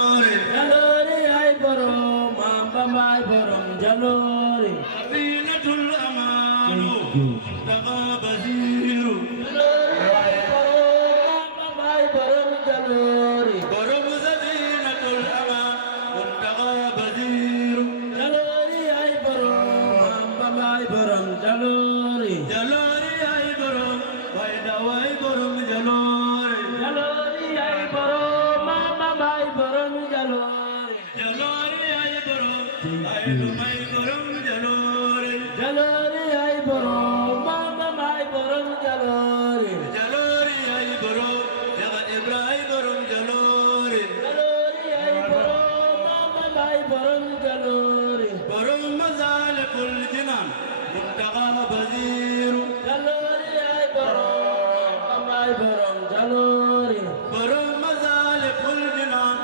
jalori ay borom mamba may borom jalori Safinatul amanu Mustafa Basiru jalori ay borom mamba may borom jalori Borom Safinatul aman Mustafa Basiru jalori ay borom mamba may borom jalori Jalori ay borom Waidawai borom jalori jalori ay borom mamba may borom jalori Jalori ay borom Waidumai borom jalori jalori ay borom mamba may borom jalori Jalori ay borom Jaga Ibrahim borom jalori jalori ay borom mamba may borom jalori borom Mazalikul Jinan Mustafa Basiru jalori ay borom mamba may borom jalori borom Mazalikul Jinan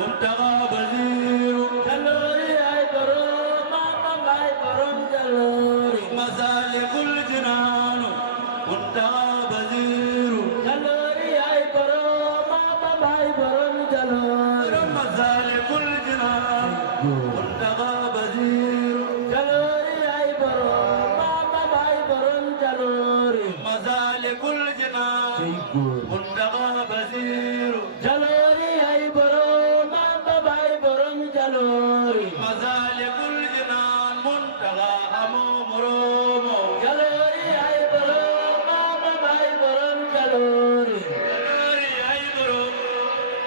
Mustafa Basiru jalori ay borom mamba may borom jalori Mazalikul Jinan Mustafa Basiru jalori ay borom mamba may borom jalori borom Mazalikul Jinan Mustafa Basiru jalori ay borom mamba may borom jalori Mazalikul Jinan Mustafa Basiru jalori ay borom mamba may borom jalori Mazalikul Jinan Mustafa Amo Moromo jalori ay borom mamba may borom jalori Jalori ay borom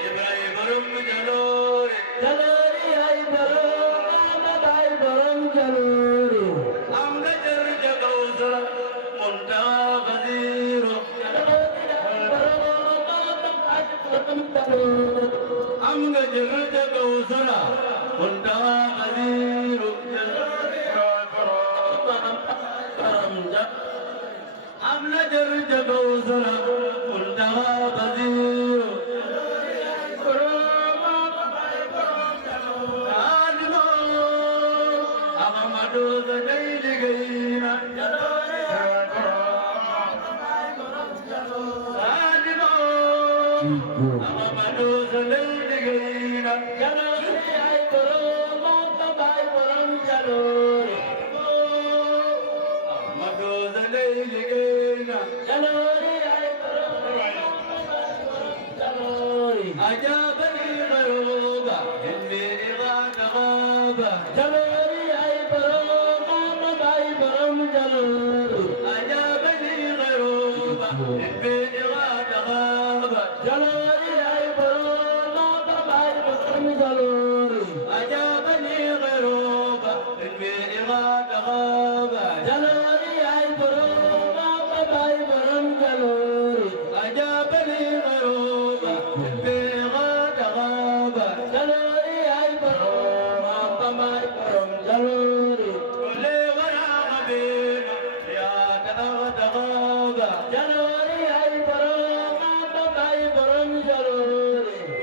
Ibrahim borom jalori jalori ay borom mamba may borom jalori am nga jër jagaw sura Mustafa Basiru jalori ay borom mamba may borom jalori am nga jër jagaw sura Mustafa Basiru am na jër jagaw sura Mustafa Basiru Adimo Amadu Zanay Ligayna Adimo Amadu Zanay Ligayna jalori ay borom mamba may borom jalori Amadu Zanay Ligayna jalori ay borom mamba may borom jalori Ajabani Gharuba Inni Igana Ghaba jalori ay borom mamba may borom jalori Ajabani Gharuba Inni Igana Ghaba jalori ay borom mamba may borom jalori